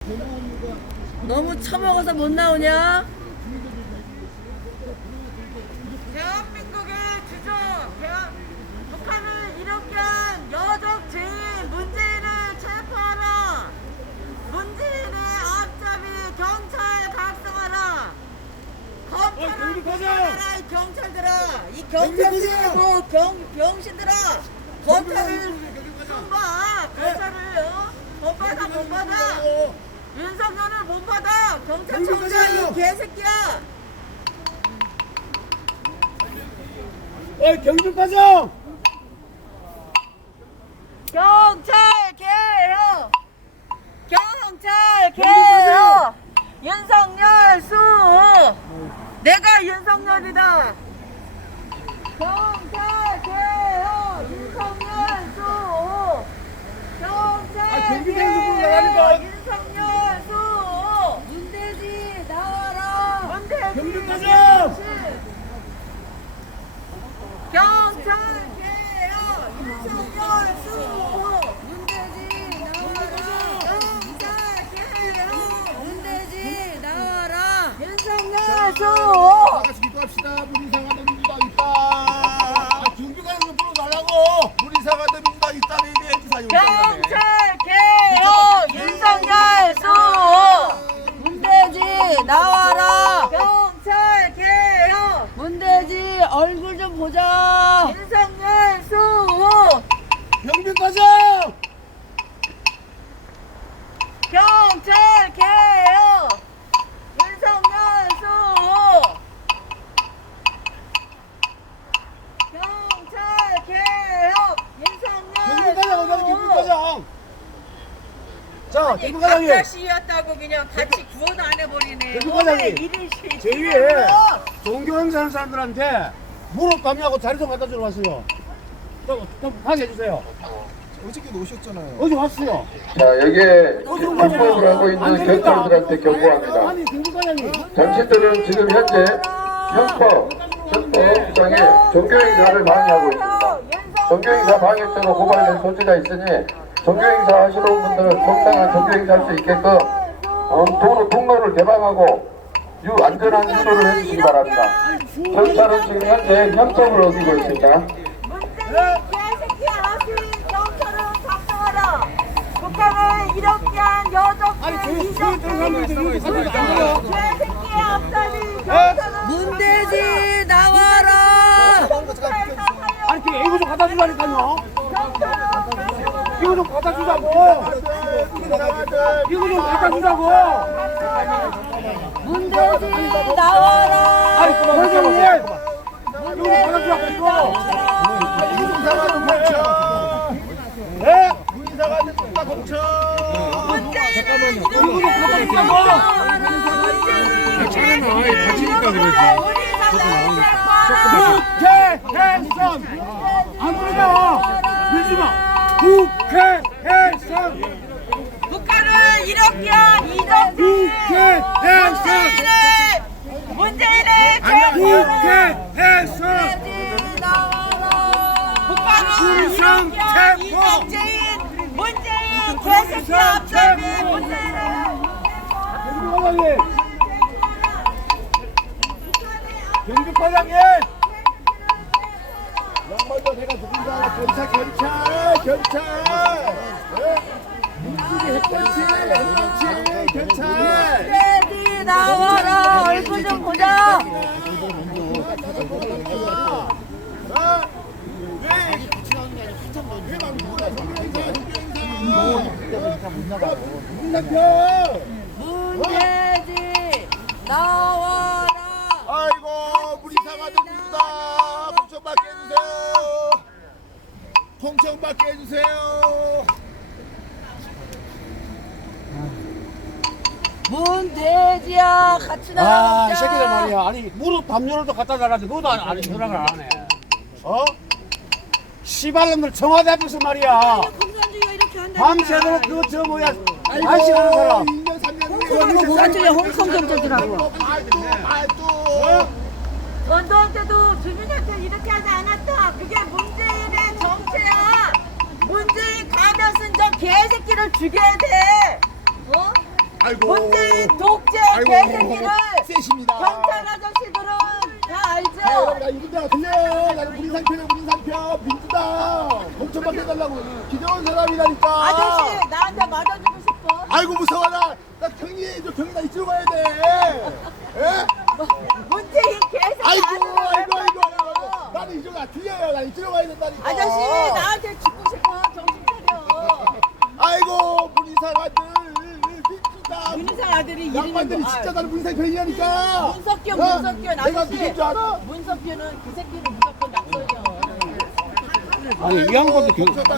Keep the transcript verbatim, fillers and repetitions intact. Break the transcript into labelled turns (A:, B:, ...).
A: 너무 처먹어서 못 나오냐?
B: 대한민국의 주적, 대한, 북한을 일으킨 여적 죄인 문재인을 체포하라. 문재인의 앞잡이 경찰 각성하라. 검찰을 부정하라. 이 경찰들아, 이 경찰들이고 경 병신들아, 검찰을 좀 봐. 검찰을 어? 못 받아 못 받아. 윤석열을 못 받아. 경찰청장 이 개새끼야.
C: 어이 경주 과장!
B: 경찰 개혁! 경찰 개혁! 윤석열 수! 내가 윤석열이다! 경찰 개혁! 윤석열 수! 경찰
C: 아, 경기장에서
B: 개혁!
C: 불러가니까.
B: 윤석열 수! 문대지 나와라! 문대지!
C: 경주 과장!
B: 경찰 개혁! 윤석열 수! 문대지 나와라! 경찰 개혁! 문대지 나와라! 윤석열 수!
C: 다 같이 기도합시다. 문인사가 됩니다. 있다. 경주장에서 불러달라고. 문인사가 됩니다. 있다는 얘기 해주세요.
B: 경찰 개혁! 윤석열 수! 문대지 나와라! 경찰 개혁! 문대지 얼굴 좀 보자! 윤석열 수!
C: 경주 과장!
B: 경찰 개혁! 윤석열 수! 경찰 개혁!
C: 경주
B: 윤석열
C: 과장 어디 경주
B: 수!
C: 과장? 자,
B: 아니,
C: 경주 과장님.
B: 각자 시였다고 그냥 같이 구원 안 해버리네.
C: 경주 과장님.
B: 일일 시.
C: 제 위에 종교 행사하는 사람들한테 무릎 감미하고 자리 좀 갖다 주러 왔어요. 좀, 좀 가게 해주세요.
D: 어저께도 오셨잖아요.
C: 어디 왔어요?
E: 자, 여기에
C: 어디
E: 불법을 하고 있는 경찰들한테 경고합니다.
C: 아니, 경주 과장님.
E: 정치들은 지금 현재 형법, 헌법상의 종교행사를 방해하고 있습니다. 종교행사 방해죄로 고발된 소지가 있으니 종교행사 하시는 분들은 적당한 종교행사 할 수 있게끔 어, 도로 통로를 개방하고 유 안전한 유도를 해주시기 바랍니다. 경찰은 지금 현재 형법을 어기고 있습니다.
B: 문재인 개새끼야! 어시 경찰을 작성하라! 북한을 이렇게 한 여적죄 이적죄 문재인 개새끼야! 앞다리 경찰은 문대지 나와라!
C: 아니, 그 이거 좀 갖다 주라니까요. 이거 좀 갖다 주자고. 이거 좀 갖다 주자고.
B: 문대지 나와라!
C: 아니, 그만 하세요. 이거 좀 갖다 주자고, 이거.
D: 문인사가 공쳐.
C: 네?
D: 문인사가 국가 공쳐.
B: 문재인은
C: 이거 좀 갖다 주자고. 국회행선. 안 그러냐? 밀지 마. 국회행선.
B: 북한을 이렇게 한 이적죄
C: 국회행선.
B: 문재인을 문재인을
C: 국회행선.
B: 북한을
C: 불성
B: 이렇게 한
C: 체포.
B: 이적죄인 문재인 개새끼 앞잡이 문재인을
C: 경주 과장님. 경주 과장님.
D: 양말도 내가 누군가 알아. 경찰, 경찰, 경찰. 민주주의 핵정치, 핵정치, 경찰.
B: 문재인 나와라 얼굴 좀 보자. 문재인 나와라.
D: 아이고, 문인사가 됩니다. 공천받게 해주세요. 공천받게 해주세요.
B: 문돼지야 같이
C: 아,
B: 나가자.
C: 이 새끼들 말이야. 아니, 무릎 담요를도 갖다 달라지. 너도 안, 아니, 허락을 안 해. 어? 씨발놈들 청와대 앞에서 말이야.
B: 공산주의가 이렇게 한다.
C: 밤새도록 그, 저, 뭐야. 안식 하는 사람.
D: 이 년, 삼 년.
B: 공산주의가 홍콩 경찰들하고.
D: 말도, 말도.
B: 전두환 주민한테 이렇게 하지 않았다. 그게 문재인의 정체야. 문재인 가면 쓴 저 개새끼를 죽여야 돼. 어?
D: 아이고.
B: 문재인 독재
D: 아이고.
B: 개새끼를
D: 세십니다.
B: 경찰 아저씨들은 다
D: 자,
B: 알죠?
D: 여러분, 나 이분 다 들려요. 나는 우리 상편에 우리 상편 민주당 공천받게 해달라고 기대온 사람이라니까.
B: 아저씨 나한테 맞아주고 싶어.
D: 아이고 무서워라. 나 경위 저 경위 나 이쪽으로 가야 돼. 예?
B: 문재인 개새끼
D: 아이고
B: 아저씨를
D: 아이고
B: 왜
D: 아이고
B: 만나요?
D: 아이고. 나는 이쪽으로 안 틀려요. 나 이쪽으로 가야 된다니까.
B: 아저씨 나한테 죽고 싶어. 정신 차려.
D: 아이고 문희상 아들 민주당.
B: 윤희상 아들이 이름이
D: 양반들이
B: 뭐-
D: 진짜 나는 문희상 편이라니까.
B: 문석규
D: 어?
B: 문석규
D: 내가
B: 아저씨
D: 누군 줄 알아?
B: 문석규는 그 새끼는 무조건 낙선이야.
C: 아니 이 양반도 경,